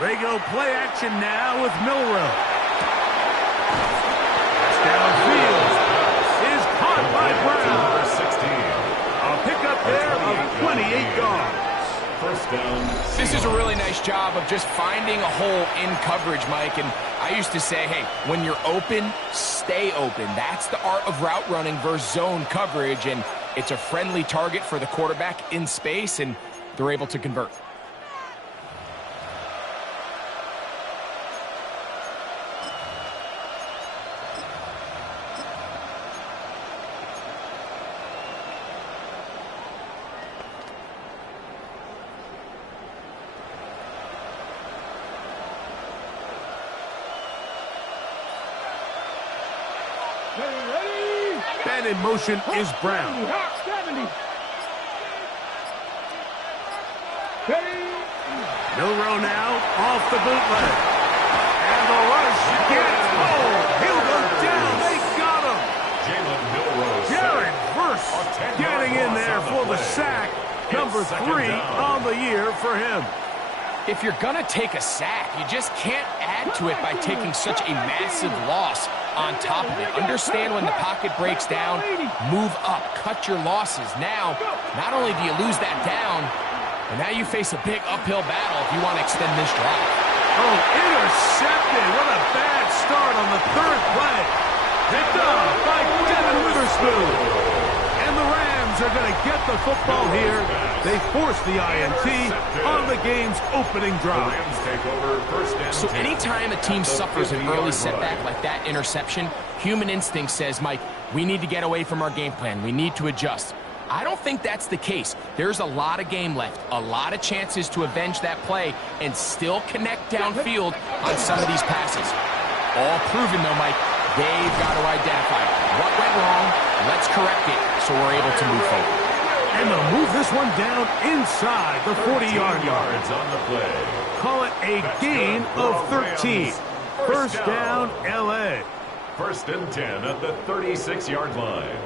They go play action now with Milroe. Downfield is caught by Brown. A pickup there of 28 yards. First down. This is a really nice job of just finding a hole in coverage, Mike. And I used to say, hey, when you're open, stay open. That's the art of route running versus zone coverage. And it's a friendly target for the quarterback in space, and they're able to convert. And in motion is Brown. Milroe now off the bootleg. And the rush gets home. He'll go down. They got him. Jared Verse getting in there for the sack. Number 3 on the year for him. If you're going to take a sack, you just can't add to it by taking such a massive loss on top of it. Understand when the pocket breaks down, move up, cut your losses. Now, not only do you lose that down, but now you face a big uphill battle if you want to extend this drive. Oh, intercepted. What a bad start on the third play. Picked up by Devin Witherspoon. And the Rams are going to get the football here. They force the INT on the game's opening drive. So anytime a team suffers an early setback like that interception, human instinct says, Mike, we need to get away from our game plan. We need to adjust. I don't think that's the case. There's a lot of game left, a lot of chances to avenge that play and still connect downfield on some of these passes. All proven, though, Mike. They've got to identify what went wrong, let's correct it so we're able to move forward. And they'll move this one down inside the 40-yard line. On the play. Call it a gain of 13. First down, L.A. First and 10 at the 36-yard line.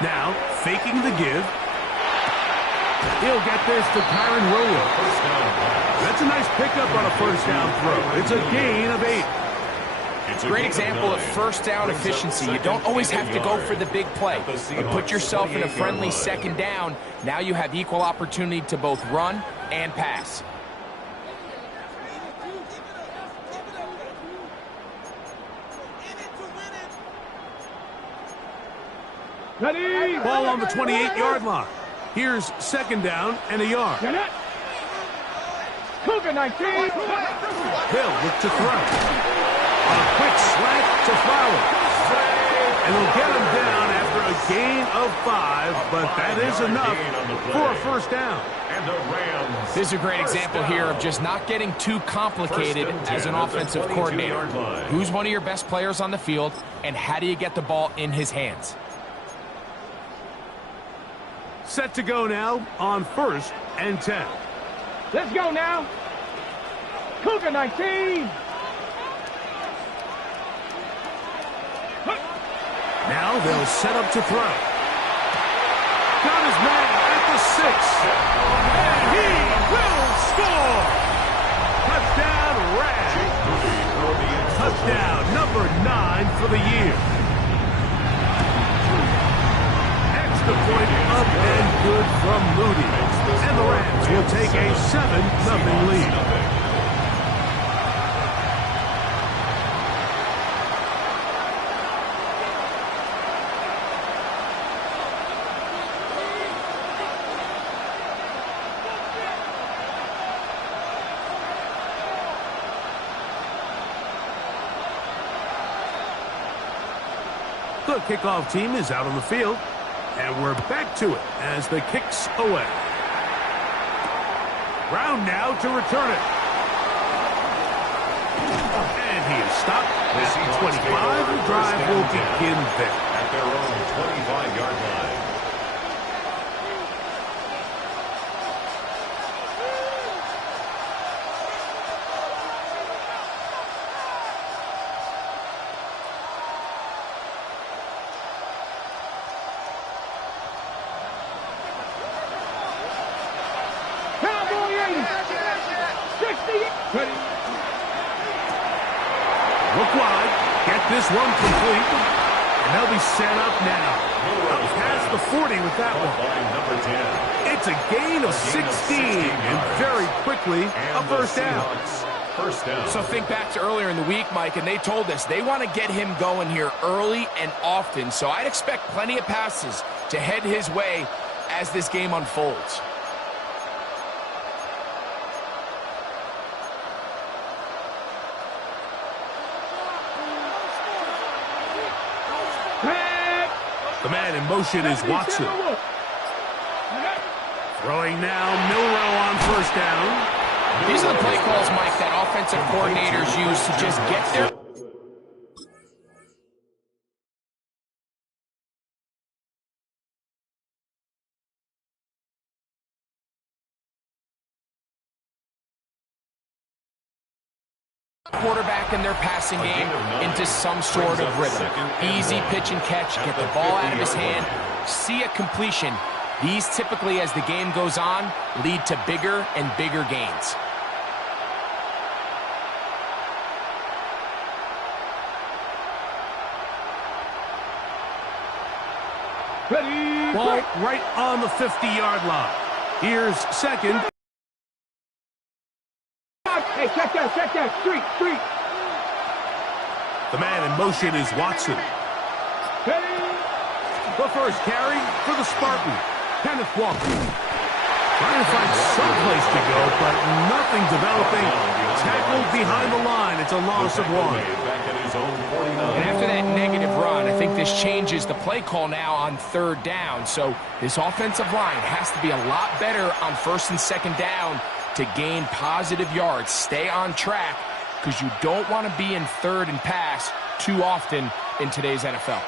Now, faking the give. He'll get this to Kyren Williams. That's a nice pickup on a first down throw. It's a gain of 8. Great example of first down efficiency. You don't always have to go for the big play. You put yourself in a friendly second down. Now you have equal opportunity to both run and pass. Ball on the 28-yard line. Here's second down and a yard. Cougar 19. Hill look to throw. A quick slant to Flowers. And they'll get him down after a gain of 5, but that is enough for a first down. This is a great example here of just not getting too complicated as an offensive coordinator. Who's one of your best players on the field, and how do you get the ball in his hands? Set to go now on first and 10. Let's go now. Cougar 19. Now they'll set up to throw. Got his man at the 6. And he will score. Touchdown, Rams. Touchdown number 9 for the year. Extra point up and good from Moody. And the Rams will take a 7-0 lead. The kickoff team is out on the field, and we're back to it as the kick's away. Brown now to return it. And he is stopped at 25. The drive will begin there. At their own 25-yard line. Ready. Look wide. Get this one complete. And they'll be set up now. Up past the 40 with that one. Number 10. It's a gain of 16. And very quickly, a first down. First down. So think back to earlier in the week, Mike, and they told us they want to get him going here early and often. So I'd expect plenty of passes to head his way as this game unfolds. The man in motion is Watson. Throwing now, Milroe on first down. These are the play calls, Mike, that offensive coordinators use to just get their quarterback in their passing game into some sort of rhythm. Easy pitch and catch, get the ball out of his hand, see a completion. These typically, as the game goes on, lead to bigger and bigger gains. Ready. Ball right on the 50-yard line. Here's second. Hey, check that. Street. The man in motion is Watson. Ready. The first carry for the Spartan, Kenneth Walker. Trying to find some place to go, but nothing developing. Tackled behind the line. It's a loss of one. And after that negative run, I think this changes the play call now on third down. So this offensive line has to be a lot better on first and second down to gain positive yards. Stay on track because you don't want to be in third and pass too often in today's NFL.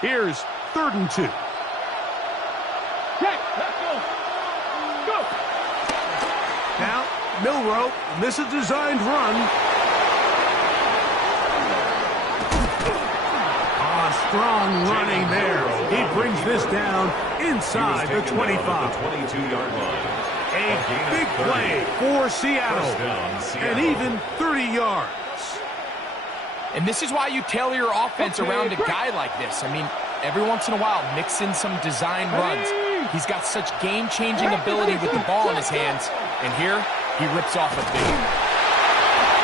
Here's 3rd and 2. Check. Let's go. Go. Now, Milroe, this is a designed run. Strong running there. He brings this down inside the 25. 22-yard line. A big play for Seattle. And even 30 yards. And this is why you tailor your offense around a guy like this. I mean, every once in a while, mix in some design runs. He's got such game-changing ability with the ball in his hands. And here, he rips off a big.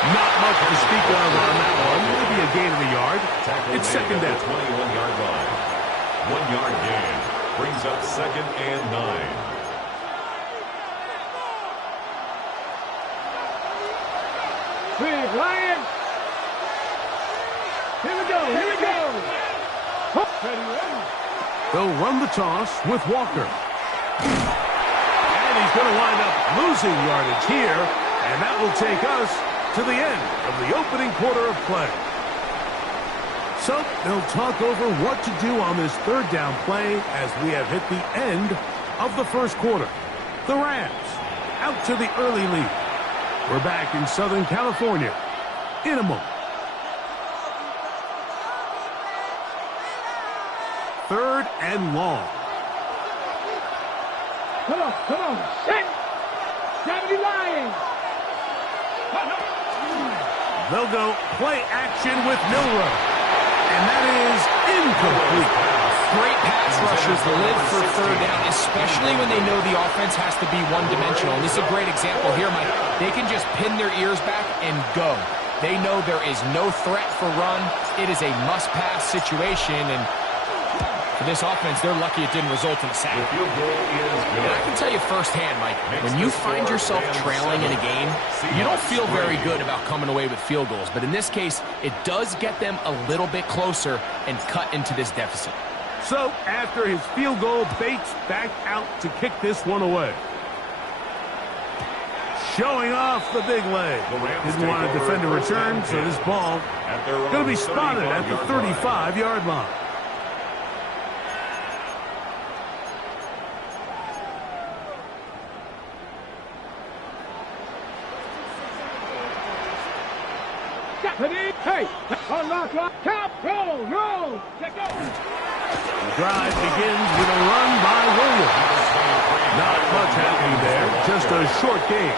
Not much to speak of on that one. Maybe a gain of a yard. It's second down. 21-yard line. 1 yard gain. Brings up 2nd and 9. Big Lion. Here we go. Ready. They'll run the toss with Walker. And he's going to wind up losing yardage here. And that will take us to the end of the opening quarter of play. So they'll talk over what to do on this third down play as we have hit the end of the first quarter. The Rams out to the early lead. We're back in Southern California in a moment. 3rd and long. Come on. Set. 70 Lions. They'll go play action with Milroe. And that is incomplete. Great pass rushers live for third down, especially when they know the offense has to be one-dimensional. And this is a great example here, Mike. They can just pin their ears back and go. They know there is no threat for run. It is a must-pass situation, and for this offense, they're lucky it didn't result in a sack. And I can tell you firsthand, Mike, when you find yourself trailing in a game, you don't feel very good about coming away with field goals. But in this case, it does get them a little bit closer and cut into this deficit. So, after his field goal, Bates back out to kick this one away. Showing off the big leg. Didn't want to defend a return, so this ball going to be spotted at the 35-yard line. Hey, on lock, lock. Count, roll. Check out. The drive begins with a run by Williams. Not much happening there, just a short game.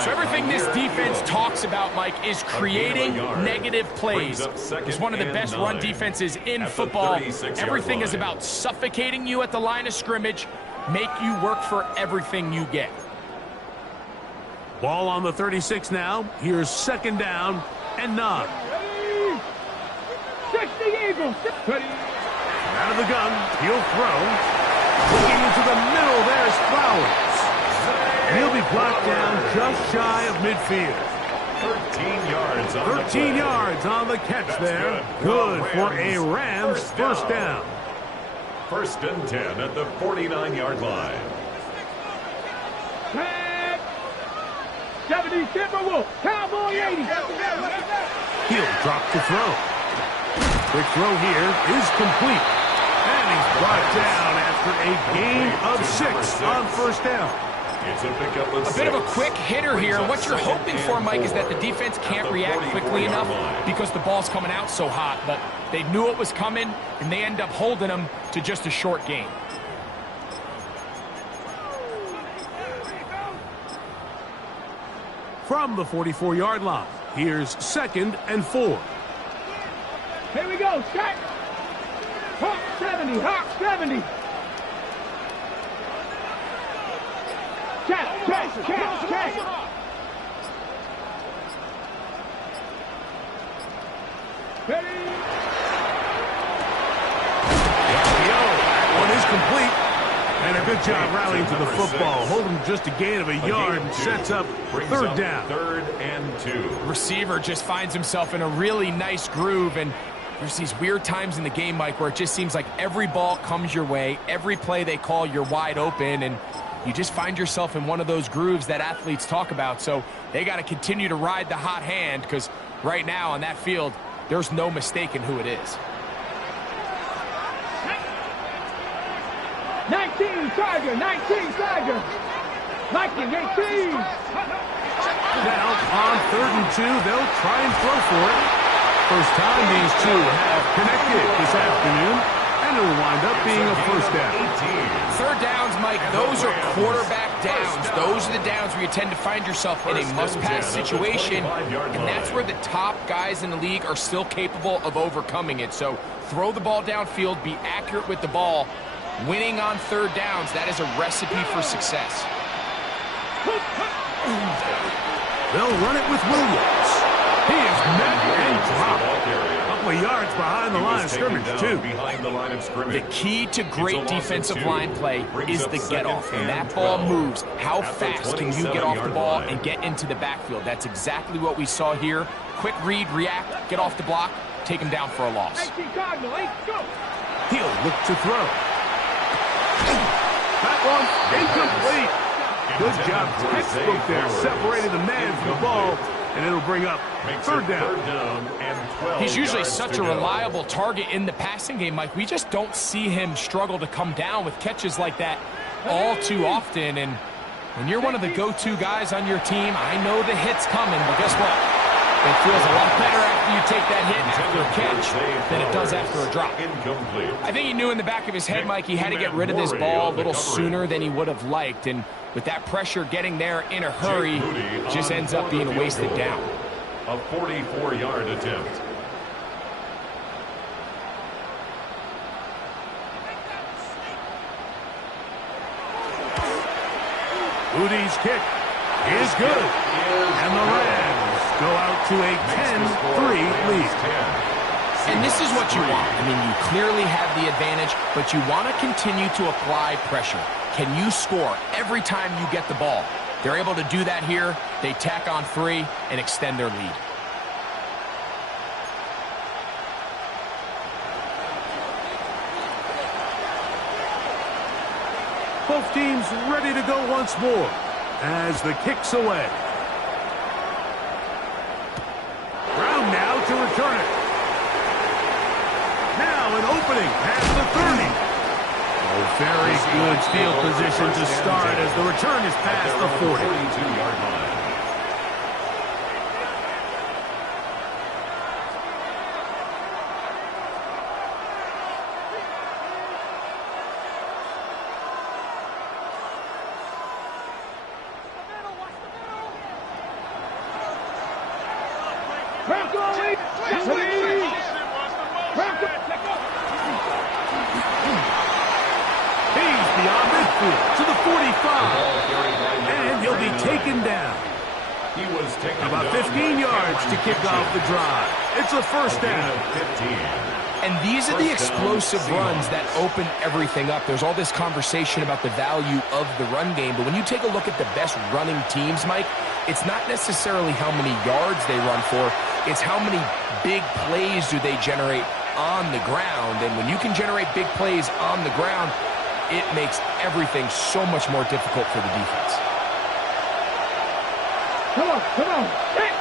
So everything this defense talks about, Mike, is creating negative plays. It's one of the best run defenses in football. Everything is about suffocating you at the line of scrimmage, make you work for everything you get. Ball on the 36 now. Here's 2nd down and 9. 60 Eagles. Out of the gun, he'll throw. Looking into the middle, there's Flowers. And he'll be blocked down just shy of midfield. 13 yards on the catch there. Good for a Rams first down. 1st and 10 at the 49-yard line. 70 Timberwolves. Cowboy 80. He'll drop to throw. Quick throw here is complete. And he's brought down after a gain of 6 on 1st down. It's a pickup of 6. A bit of a quick hitter here. What you're hoping for, Mike, is that the defense can't react quickly enough because the ball's coming out so hot. But they knew it was coming, and they end up holding them to just a short gain. From the 44-yard line, here's 2nd and 4. Here we go. Set. Hawk 70. Hawk 70. Check. Ready. That one is complete. And a good job rallying to the football. Holding just a gain of a yard and sets up 3rd down. 3rd and 2. Receiver just finds himself in a really nice groove, and there's these weird times in the game, Mike, where it just seems like every ball comes your way, every play they call, you're wide open, and you just find yourself in one of those grooves that athletes talk about. So they got to continue to ride the hot hand, because right now on that field, there's no mistaking who it is. 19 Tiger. Viking 18. Now on 3rd and 2, they'll try and throw for it. First time these two have connected this afternoon, and it'll wind up being a 1st down. 3rd downs, Mike, those are quarterback downs. Those are the downs where you tend to find yourself in a must-pass situation, and that's where the top guys in the league are still capable of overcoming it. So throw the ball downfield, be accurate with the ball. Winning on 3rd downs, that is a recipe for success. They'll run it with Williams. He is met and dropped. A couple of yards behind the line of scrimmage, too. The key to great defensive line play is the get-off. When that ball moves, how fast can you get off the ball and get into the backfield? That's exactly what we saw here. Quick read, react, get off the block, take him down for a loss. He'll look to throw. That one incomplete. Good job, textbook there, separating the man from the ball, and it'll bring up 3rd down. He's usually such a reliable target in the passing game, Mike. We just don't see him struggle to come down with catches like that all too often. And when you're one of the go-to guys on your team, I know the hit's coming, but guess what? It feels a lot better after you take that hit after a catch than it does after a drop. I think he knew in the back of his head, Mike, he had to get rid of this ball a little sooner than he would have liked. And with that pressure getting there in a hurry, just ends up being a wasted down. A 44-yard attempt. Udy's kick is good. And the Rams go out to a 10-3 lead. And this is what you want. I mean, you clearly have the advantage, but you want to continue to apply pressure. Can you score every time you get the ball? They're able to do that here. They tack on 3 and extend their lead. Both teams ready to go once more as the kick's away. Brown now to return it. Now an opening past the 30. Oh, very good field position to start as the return is past the 40. 42-yard line. He was taken About 15 yards to kick off the drive. It's a first down. 15. And these are the explosive runs that open everything up. There's all this conversation about the value of the run game, but when you take a look at the best running teams, Mike, it's not necessarily how many yards they run for, it's how many big plays do they generate on the ground. And when you can generate big plays on the ground, it makes everything so much more difficult for the defense. Come on, come on. Hey,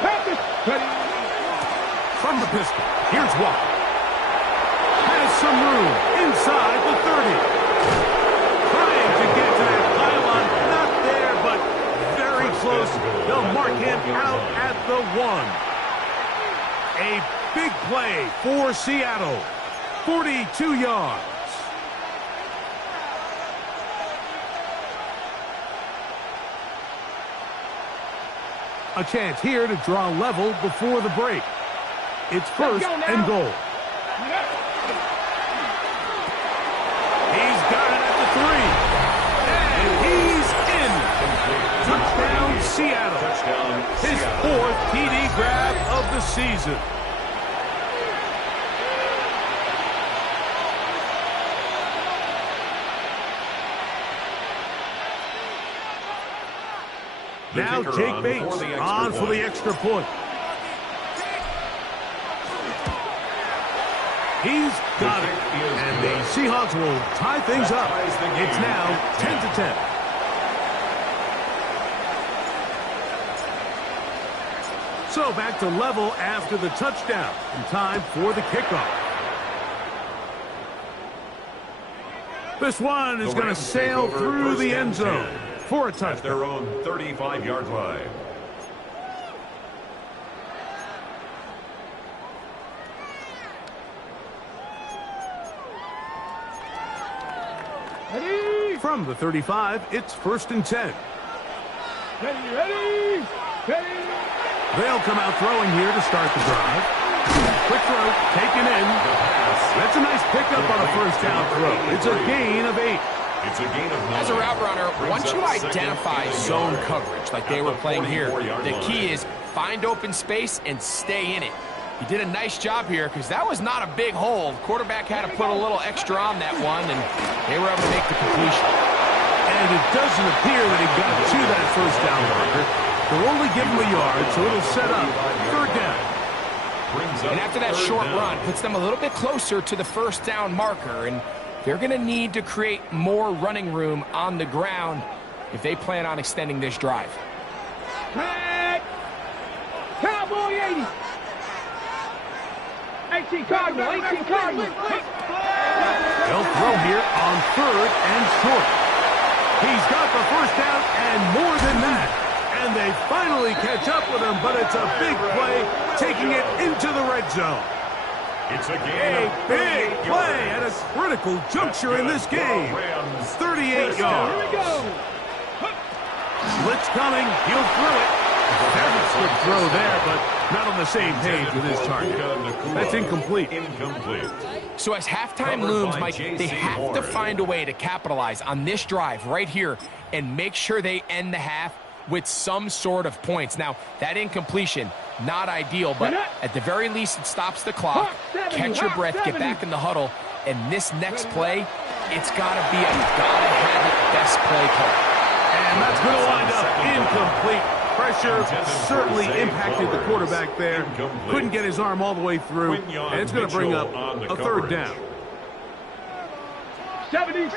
practice. Ready. From the pistol, here's Walker. Has some room inside the 30. Trying to get to that pylon. Not there, but very close. They'll mark him out at the 1. A big play for Seattle. 42 yards. A chance here to draw level before the break. It's first and goal. He's got it at the 3. And he's in. Touchdown, Seattle. His 4th TD grab of the season. Now Jake Bates on for the extra point. He's got it. And the Seahawks will tie things up. It's now 10-10. So back to level after the touchdown. And time for the kickoff. This one is going to sail through the end zone for a touchdown. At their own 35-yard line. Ready. From the 35, it's first and 10. Ready, ready, ready. They'll come out throwing here to start the drive. Quick throw, taken in. That's a nice pickup on a first down throw. It's a gain of 8. It's a gain of 9. As a route runner, once you identify zone coverage like they were playing here, the key is find open space and stay in it. He did a nice job here because that was not a big hole. The quarterback had to put a little extra on that one, and they were able to make the completion. And it doesn't appear that he got to that first down marker. They'll only give him a yard, so it'll set up third down. And after that short run, puts them a little bit closer to the first down marker, and they're going to need to create more running room on the ground if they plan on extending this drive. Hey, Cowboy 80. 18 Cardinal, 18 Cardinal. They'll throw here on third and short. He's got the first down and more than that. And they finally catch up with him, but it's a big play, taking it into the red zone. It's a big play at a critical juncture in this game. 38 yards. Here we go. Blitz coming. He'll throw it. There's a good throw there, but not on the same page with his target. That's incomplete. So as halftime looms, Mike, they have to find a way to capitalize on this drive right here and make sure they end the half with some sort of points. Now, that incompletion, not ideal, but at the very least, it stops the clock. Catch your breath, get back in the huddle, and this next play, it's got to be a gotta-have-it best play call. And that's going to wind up incomplete. Pressure certainly impacted the quarterback there. Couldn't get his arm all the way through, and it's going to bring up a third down. 70,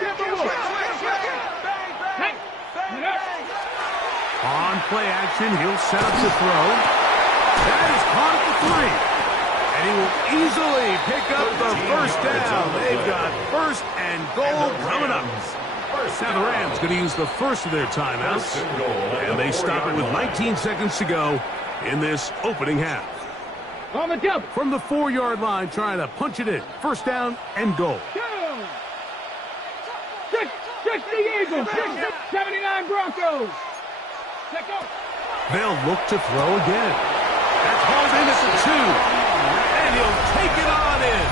On play action, he'll set up the throw. That is caught at the 3. And he will easily pick up the first down. They've got first and goal coming up. Now the Rams going to use the first of their timeouts. And they stop it with 19 seconds to go in this opening half. On the jump. From the 4-yard line, trying to punch it in. First down and goal. Go. 60 Eagles. 79 Broncos. They'll look to throw again. That's hauled in at the 2. And he'll take it on in.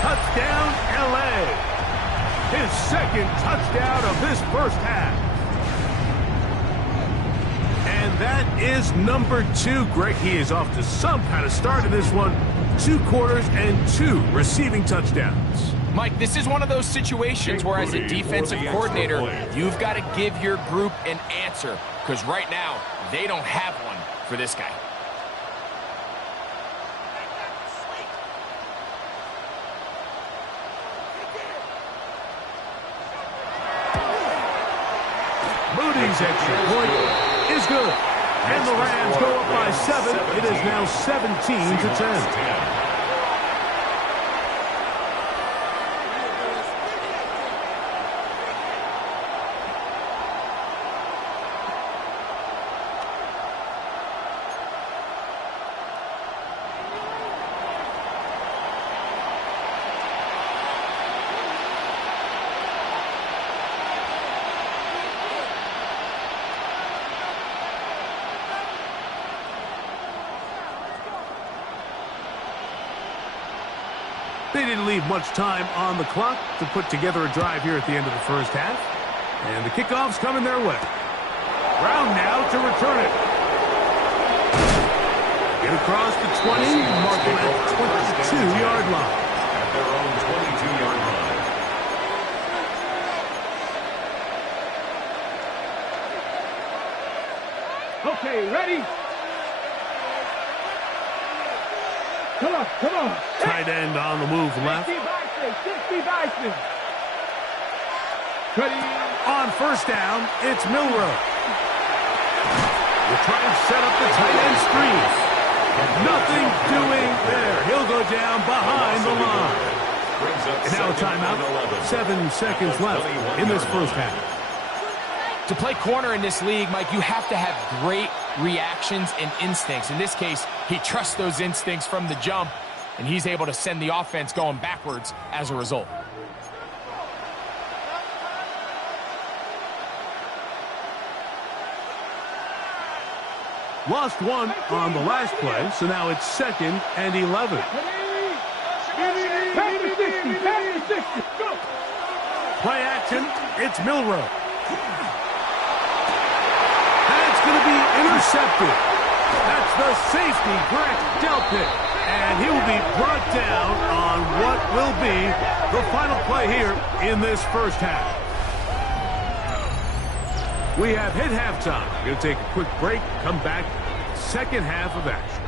Touchdown, L.A. His second touchdown of this first half. And That is number 2. Greg, he is off to some kind of start in this one. 2 quarters and 2 receiving touchdowns. Mike, this is one of those situations where as a defensive coordinator, you've got to give your group an answer, because right now, they don't have one for this guy. Moody's extra point is good. And the Rams go up by 7. It is now 17-10. They didn't leave much time on the clock to put together a drive here at the end of the first half. And the kickoff's coming their way. Brown now to return it. Get across the 20, mark him at the 22-yard line. At their own 22-yard line. Okay, ready? Come on, come on. Tight end on the move left. 60 Bison. Ready? On first down, it's Milroe. We'll try and set up the tight end screen. Nothing doing there. He'll go down behind the line. And now a timeout. 7 seconds left in this first half. To play corner in this league, Mike, you have to have great reactions and instincts. In this case, he trusts those instincts from the jump, and he's able to send the offense going backwards as a result. Lost 1 on the last play, so now it's 2nd and 11. Play action, it's Milroe. That's going to be intercepted. That's the safety, Greg Delpit. And he will be brought down on what will be the final play here in this first half. We have hit halftime. Going to take a quick break, come back, second half of action.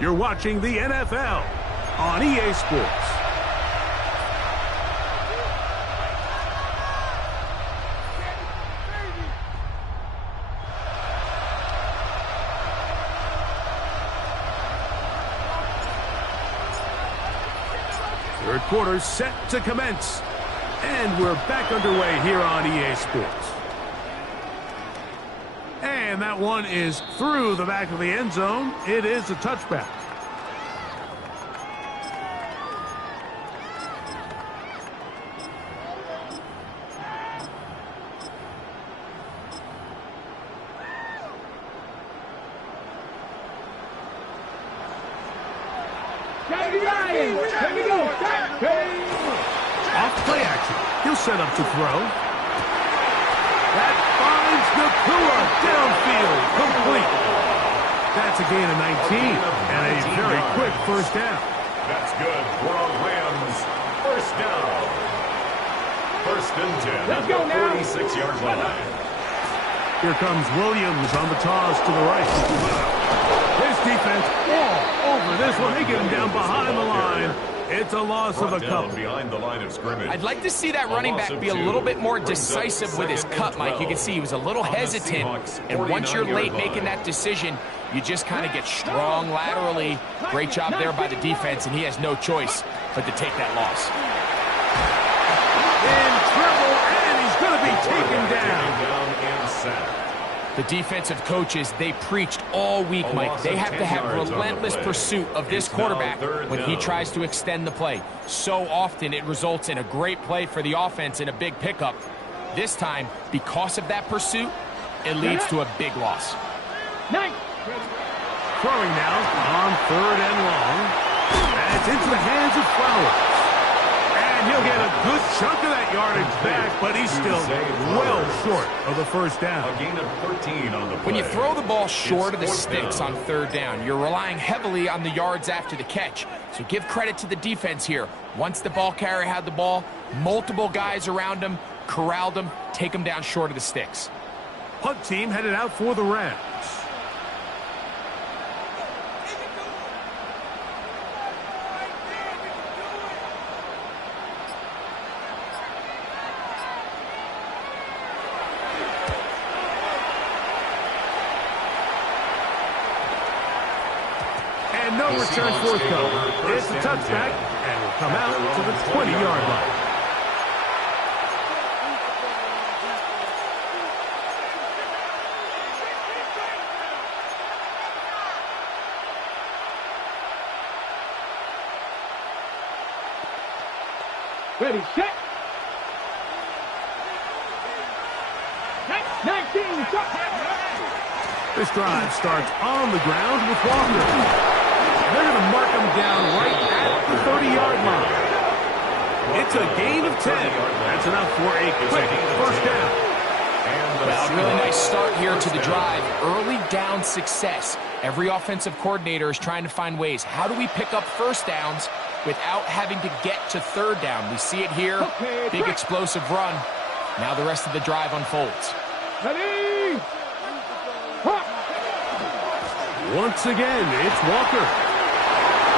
You're watching the NFL on EA Sports. Third quarter set to commence. And we're back underway here on EA Sports. And that one is through the back of the end zone. It is a touchback. Off play action. He'll set up to throw. That finds Nakua downfield. Complete. That's a gain of 19 and a very quick first down. That's good for a Rams first down. First and 10. Let's go now. 46-yard line. Here comes Williams on the toss to the right. This defense all over this one. They get him down behind the line. It's a loss of a couple. Behind the line of scrimmage. I'd like to see that running back be a little bit more decisive with his cut, Mike. You can see he was a little hesitant, and once you're late making that decision, you just kind of get strong laterally. Great job there by the defense, and he has no choice but to take that loss. In trouble, and he's going to be taken down. And sacked. The defensive coaches, they preached all week, Mike. They have to have relentless pursuit of this quarterback when he tries to extend the play. So often it results in a great play for the offense and a big pickup. This time, because of that pursuit, it leads to a big loss. Throwing now on 3rd and long. And it's into the hands of Flowers. And And he'll get a good chunk of that yardage back, but he's still well short of the first down. A gain of 13 on the play. When you throw the ball short of the sticks on third down, you're relying heavily on the yards after the catch. So give credit to the defense here. Once the ball carrier had the ball, multiple guys around him, corralled him, take him down short of the sticks. Punt team headed out for the Rams. And no return forthcoming. It's a touchback, and will come out to the 20-yard line. Ready, set. 19, stop. This drive starts on the ground with Walker. They're going to mark him down right at the 30-yard line. It's a gain of 10. That's enough for a quick first down. Well, a really nice start here to the drive. Early down success. Every offensive coordinator is trying to find ways. How do we pick up first downs without having to get to third down? We see it here. Big explosive run. Now the rest of the drive unfolds. Ready. Once again, it's Walker.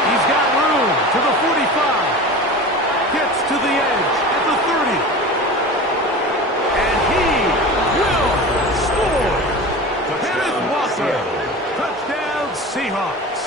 He's got room to the 45. Gets to the edge at the 30. And he will score. Kenneth Walker. Touchdown, Seahawks.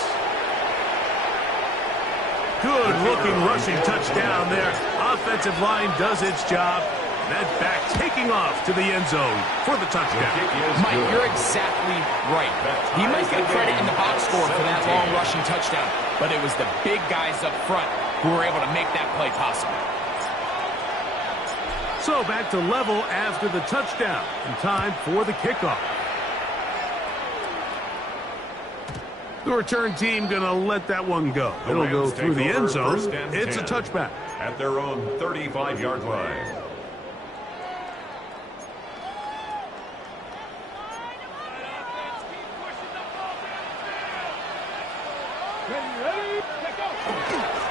Good-looking rushing touchdown there. Offensive line does its job. That back taking off to the end zone for the touchdown. Mike, you're exactly right. He might get credit in the box score for that long rushing touchdown, but it was the big guys up front who were able to make that play possible. So back to level after the touchdown, and time for the kickoff. The return team going to let that one go. It'll go through the end zone. It's a touchback. At their own 35-yard line.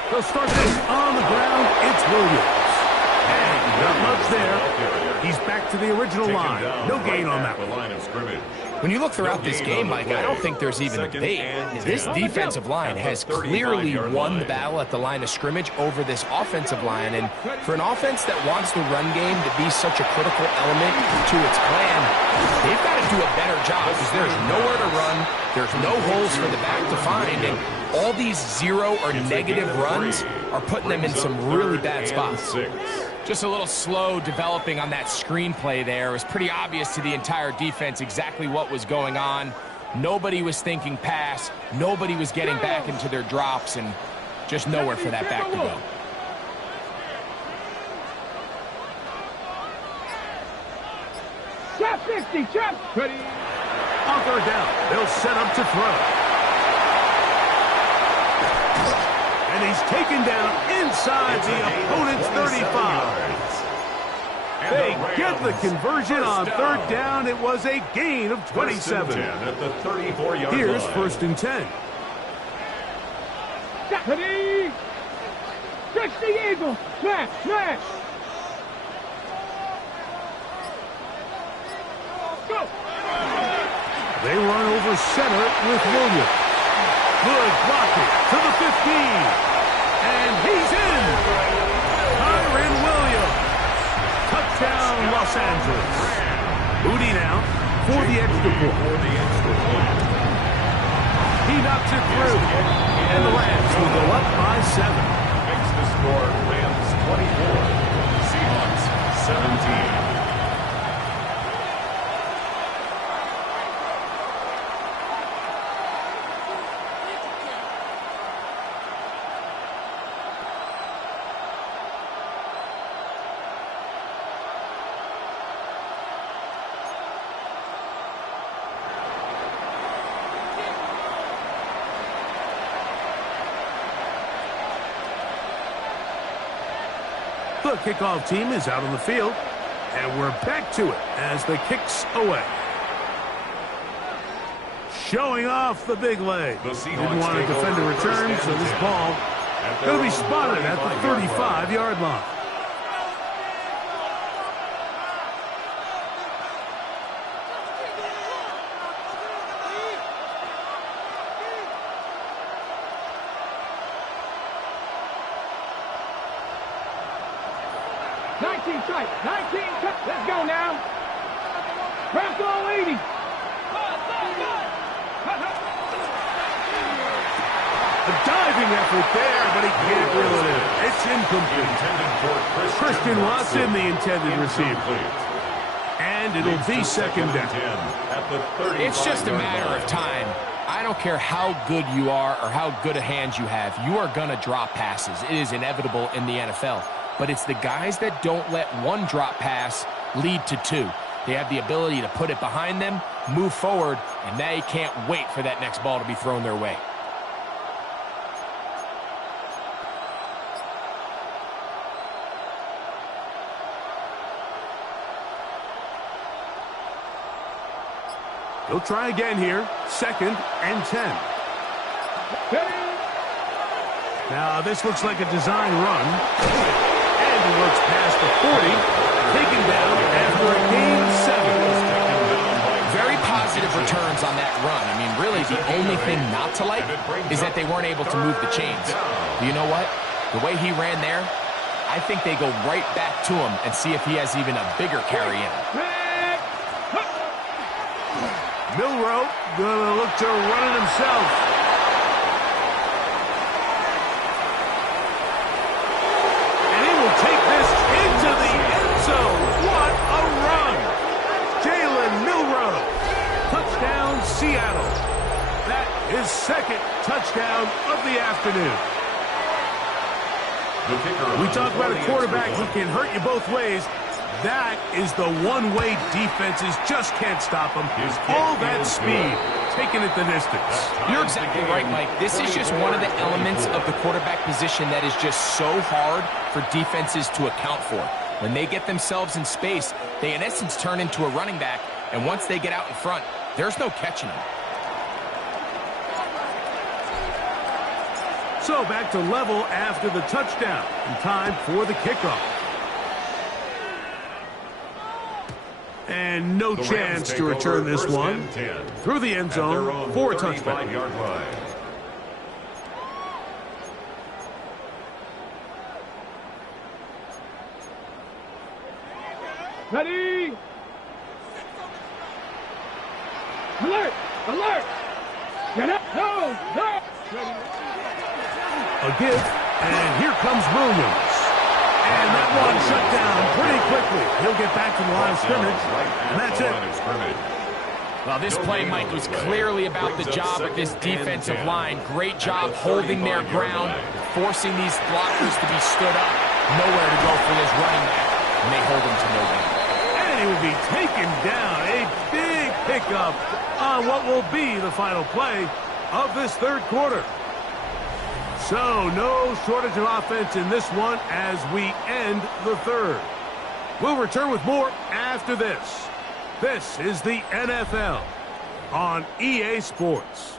They'll start this on the ground. It's Williams. And not much there. He's back to the original line. No gain on that one. Line of scrimmage. When you look throughout this game, Mike, I don't think there's even a debate. This defensive line has clearly won the battle at the line of scrimmage over this offensive line. And for an offense that wants the run game to be such a critical element to its plan, they've got to do a better job because there's nowhere to run. There's no holes for the back to find. And all these zero or negative runs are putting them in some really bad spots. Just a little slow developing on that screenplay there. It was pretty obvious to the entire defense exactly what was going on. Nobody was thinking pass. Nobody was getting back into their drops, and just nowhere for that back to go. Chop 50, chop. Ready. On third down, they'll set up to throw. And he's taken down inside the opponent's 35. They get the conversion on third down. It was a gain of 27. At the 34-yard Here's line. first and 10. Ready. Touch the eagle. Smash, smash. Go. They run over center with Williams. Good blocking to the 15. And he's in. Kyren Williams. Touchdown, Los Angeles. Moody now for the extra point. He knocks it through. And the Rams will go up by 7. Makes the score Rams 24. Seahawks 17. The kickoff team is out on the field, and we're back to it as the kick's away. Showing off the big leg. Didn't want to defend a return, so this ball going to be spotted at the 35-yard line. Let's go now. Press all 80. A diving effort there, but he can't reel it in. It's incomplete. Christian Watson, the intended receiver. And it'll be second down. It's just a matter of time. I don't care how good you are or how good a hand you have. You are going to drop passes. It is inevitable in the NFL. But it's the guys that don't let one drop pass lead to two. They have the ability to put it behind them, move forward, and they can't wait for that next ball to be thrown their way. He'll try again here. 2nd and 10. Now this looks like a design run. And he works past the 40, taken down after a gain of 7. Very positive returns on that run. I mean, really, the only thing not to like is that they weren't able to move the chains. You know what? The way he ran there, I think they go right back to him and see if he has even a bigger carry in him. Milroe gonna look to run it himself. And he will take this into the end zone. What a run! Jalen Milroe. Touchdown, Seattle. That is 2nd touchdown of the afternoon. We talk about a quarterback who can hurt you both ways. That is the one-way defenses just can't stop him. All that speed, taking it the distance. You're exactly right, Mike. This is just one of the elements of the quarterback position that is just so hard for defenses to account for. When they get themselves in space, they in essence turn into a running back, and once they get out in front, there's no catching them. So back to level after the touchdown, and time for the kickoff. And no chance to return this one through the end zone for a touchback. Ready? Alert! Alert! Get up! No! No! A give, and here comes Williams. And that one shut down pretty quickly. He'll get back to the line of scrimmage, and that's it. Well, this play, Mike, was clearly about the job of this defensive line. Great job holding their ground, forcing these blockers to be stood up. Nowhere to go for this running back, and they hold him to no gain. And he will be taken down. A big pickup on what will be the final play of this third quarter. So, no shortage of offense in this one as we end the third. We'll return with more after this. This is the NFL on EA Sports.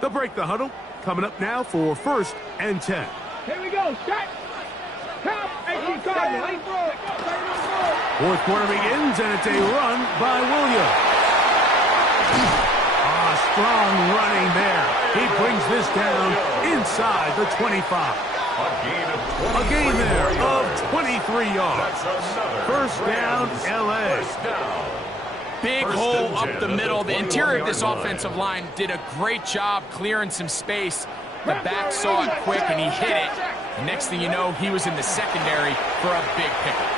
They'll break the huddle. Coming up now for 1st and 10. Here we go. Shot. Count. 18 Cardinal. 4th quarter begins, and it's a run by Williams. Strong running there. He brings this down inside the 25. A gain there of 23 yards. 1st down, L.A. Big hole up the middle. The interior of this offensive line did a great job clearing some space. The back saw it quick, and he hit it. And next thing you know, he was in the secondary for a big pickup.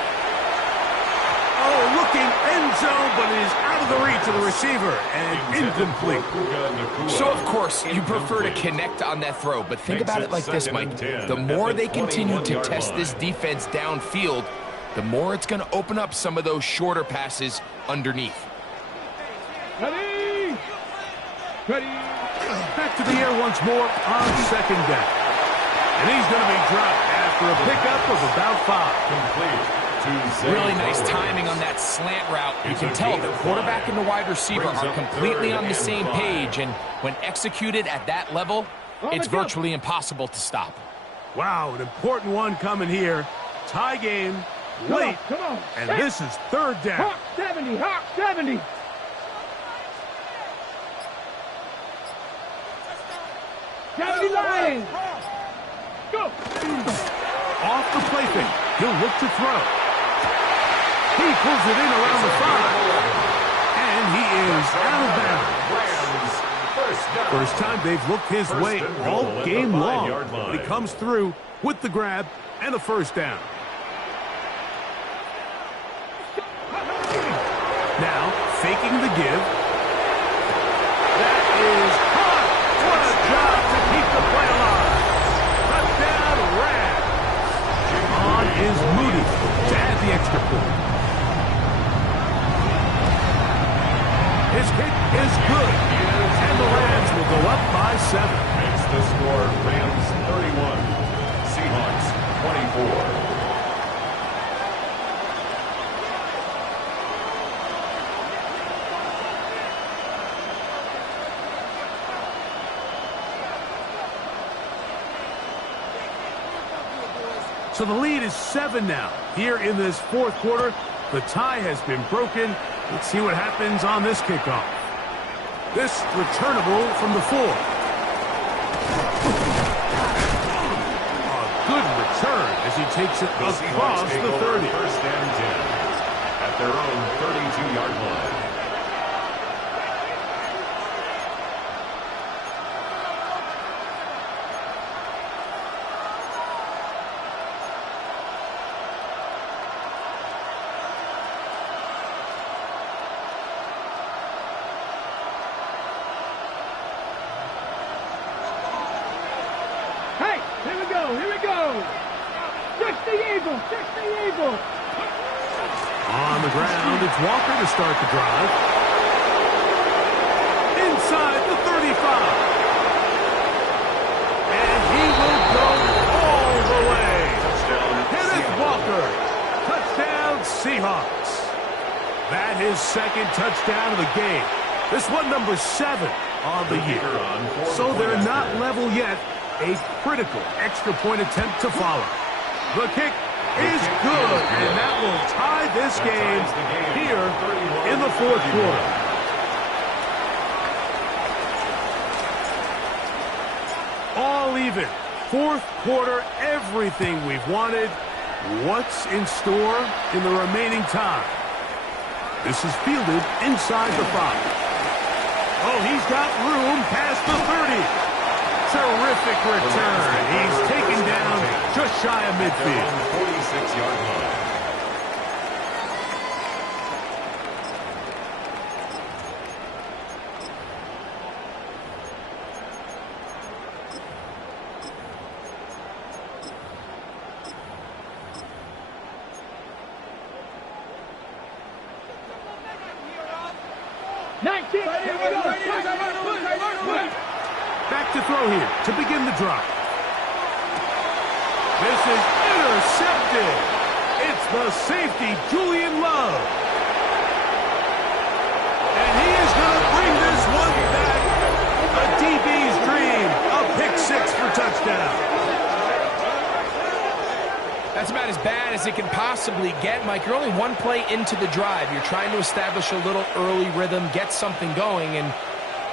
Oh, looking end zone, but it is out of the reach of the receiver and incomplete. So, of course, you prefer to connect on that throw, but think about it like this, Mike. The more they continue to test this defense downfield, the more it's going to open up some of those shorter passes underneath. Ready? Ready? Back to the air once more on second down. And he's going to be dropped after a pickup of about 5. Complete. Really nice timing on that slant route. You can tell the quarterback and the wide receiver are completely on the same page, and when executed at that level, it's virtually impossible to stop. Wow, an important one coming here. Tie game, late, Come on. and this is third down. Hawk 70, Hawk 70. Line. Go. Off the plaything. He'll look to throw. He pulls it in around the 5. And he is out of bounds. First time they've looked his way all game long. But he comes through with the grab and a first down. Now, faking the give. That is caught. What a job to keep the play alive. Touchdown, Rams. On is Moody to add the extra point. His kick is good. And the Rams will go up by 7. Makes the score Rams 31, Seahawks 24. So the lead is 7 now. Here in this fourth quarter, the tie has been broken. Let's see what happens on this kickoff. This returnable from the 4. A good return as he takes it across the 30. First and 10 at their own 32-yard line. On the ground, it's Walker to start the drive. Inside the 35. And he will go all the way. Kenneth Walker. Touchdown, Seahawks. That his second touchdown of the game. This one number 7 of the year. So they're not level yet. A critical extra point attempt to follow. The kick is good, and that will tie this game here in the fourth quarter. All even. Fourth quarter, everything we've wanted. What's in store in the remaining time? This is fielded inside the 5. Oh, he's got room past the 30. Terrific return. He's taken down just shy of midfield. 46-yard line. Back to throw here to begin the drive. This is intercepted. It's the safety, Julian Love. And he is going to bring this one back. A DB's dream. A pick-6 for touchdown. That's about as bad as it can possibly get, Mike. You're only one play into the drive. You're trying to establish a little early rhythm, get something going, and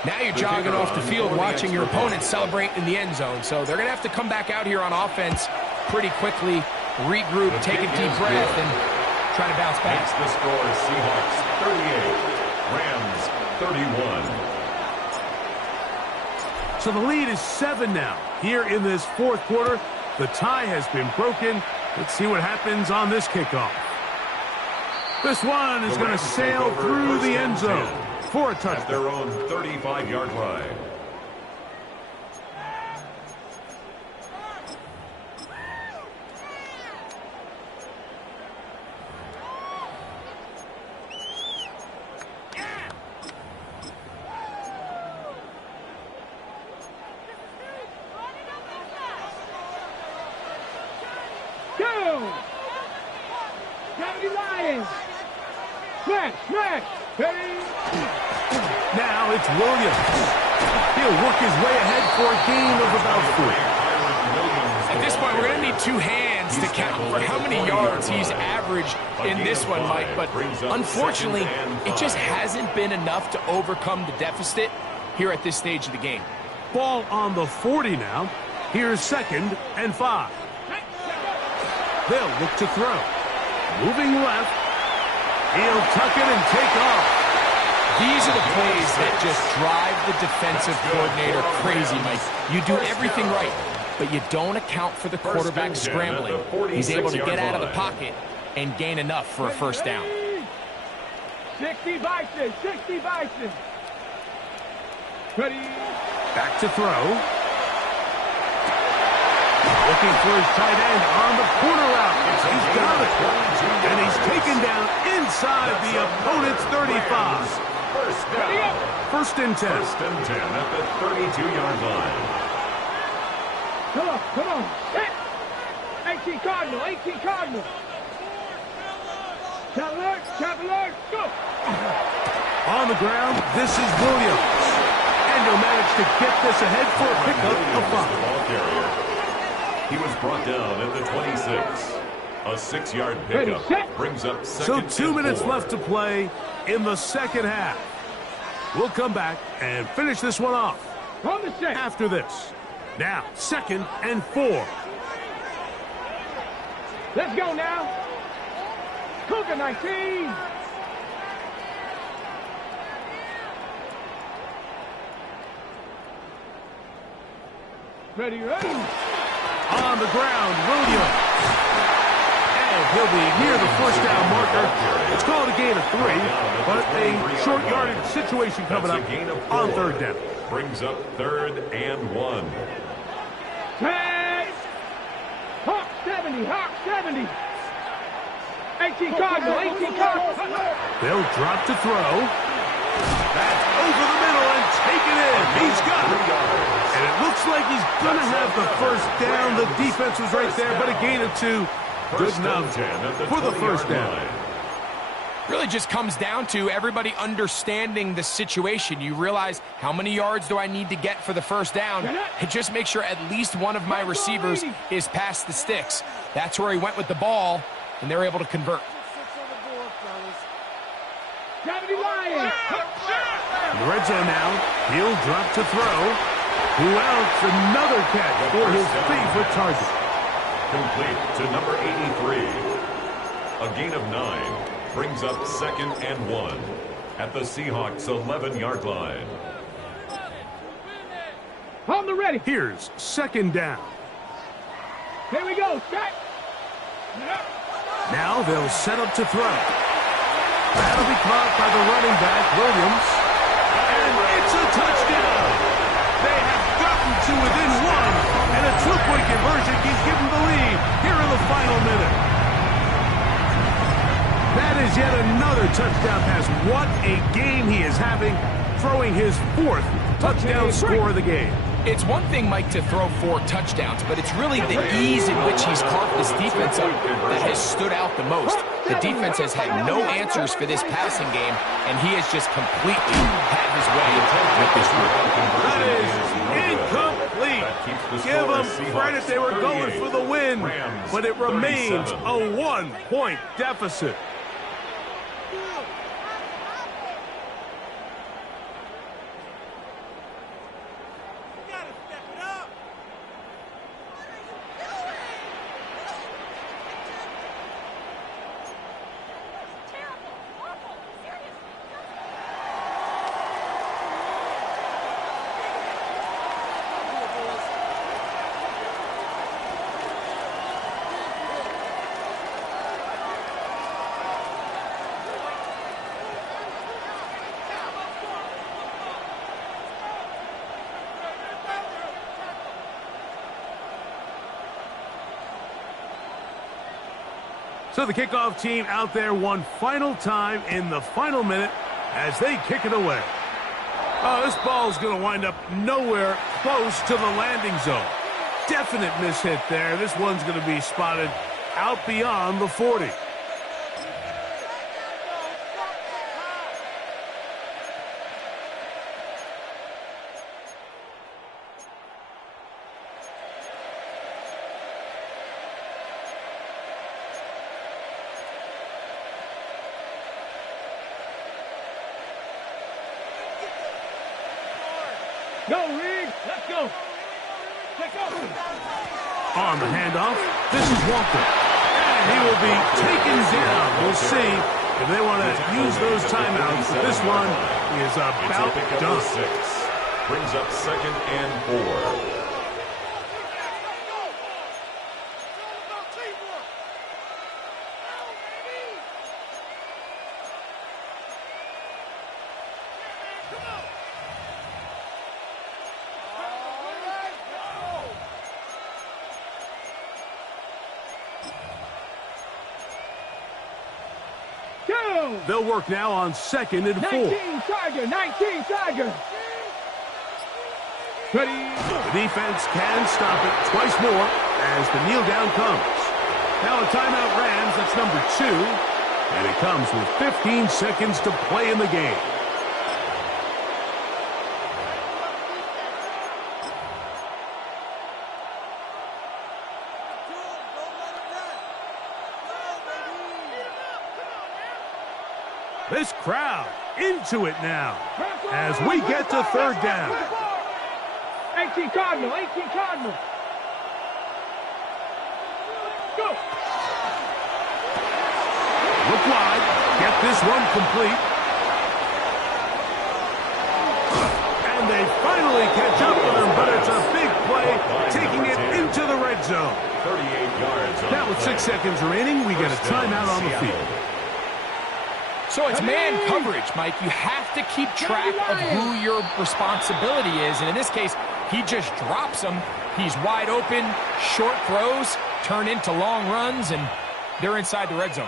now you're jogging off the field watching your opponent celebrate in the end zone. So they're going to have to come back out here on offense pretty quickly, regroup, take a deep breath, and try to bounce back. Makes the score Seahawks 38, Rams 31. So the lead is 7 now. Here in this fourth quarter, the tie has been broken. Let's see what happens on this kickoff. This one is going to sail through the end zone for a touchdown. At their own 35-yard line. go. 70 Lions. Smash, smash. Ready? Now it's Williams. He'll work his way ahead for a gain of about 4. At this point, we're going to need 2 hands to count for how many yards he's averaged in this one, Mike. But unfortunately, it just hasn't been enough to overcome the deficit here at this stage of the game. Ball on the 40 now. Here's 2nd and 5. They'll look to throw. Moving left. He'll tuck it and take off. These are the plays that just drive the defensive coordinator crazy, Mike. You do everything right, but you don't account for the quarterback scrambling. He's able to get out of the pocket and gain enough for a first down. 60 Bison, 60 Bison. Ready? Back to throw. Looking for his tight end on the corner route. He's got it. And he's taken down inside the opponent's 35. First and 10. First and 10 at the 32-yard line. Come on. Set. 18 Cardinal, 18 Cardinal. Chapel, go. On the ground, this is Williams. And he'll manage to get this ahead for a pickup of 5. He was brought down at the 26. A 6-yard pickup brings up second. So 2 minutes left to play in the second half. We'll come back and finish this one off after this. Now, 2nd and 4. Let's go now. Cougar 19. Ready. On the ground, Williams. And he'll be near the first down marker. It's called a gain of 3, but a short yardage situation coming up on 3rd down. Brings up 3rd and 1. Pass. Hawk 70. 18 Cardinal, 18 Cardinal. They'll drop to throw. That's over the middle and taken in. He's got it. And it looks like he's going to have the first down. The defense was right there, but a gain of 2. Good enough for the first down. Really just comes down to everybody understanding the situation. You realize, how many yards do I need to get for the first down? And just make sure at least one of my receivers is past the sticks. That's where he went with the ball, and they're able to convert. In the red zone now, he'll drop to throw. Who else? Another catch for his favorite target. Complete to number 83. A gain of 9 brings up 2nd and 1 at the Seahawks 11-yard line. On the ready. Here's 2nd down. Here we go. Set. Now they'll set up to throw. That'll be caught by the running back, Williams. And it's a touchdown. They have gotten to within 1, and a 2-point conversion can give them the lead here in the final minute. That is yet another touchdown pass. What a game he is having, throwing his 4th touchdown score of the game. It's one thing, Mike, to throw 4 touchdowns, but it's really the ease in which he's carved this defense up that has stood out the most. The defense has had no answers for this passing game, and he has just completely had his way with this group. That is incomplete. Give them credit, they were going for the win, but it remains a 1-point deficit. So the kickoff team out there one final time in the final minute as they kick it away. Oh, this ball is going to wind up nowhere close to the landing zone. Definite mishit there. This one's going to be spotted out beyond the 40. Go, Reed. Let's go. Let's go. On the handoff, this is Walker. And he will be taken down. We'll see if they want to use those timeouts. But this one is about done. 6. Brings up 2nd and 4. They'll work now on 2nd and 4. 19 Tiger, 19 Tiger. Ready. The defense can stop it twice more as the kneel down comes. Now a timeout Rams, that's number 2. And it comes with 15 seconds to play in the game. This crowd into it now as we get to 3rd down. 18 Cardinal, 18 Cardinal. Go. Look wide. Get this one complete. And they finally catch up with him, but it's a big play, taking it into the red zone. 38 yards. Now with 6 seconds remaining, we get a timeout on the field. So it's man coverage, Mike. You have to keep track of who your responsibility is. And in this case, he just drops him. He's wide open, short throws, turn into long runs, and they're inside the red zone.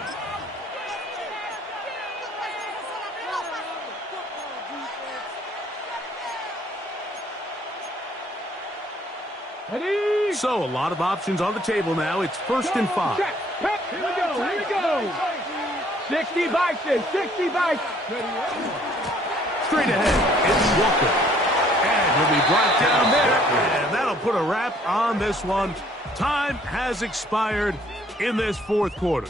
Ready. So a lot of options on the table now. It's 1st and 5. Check. Here we go, here we go. 60 bikes, 60 bikes. Straight ahead, it's Walker. And he'll be brought down there. And that'll put a wrap on this one. Time has expired in this 4th quarter.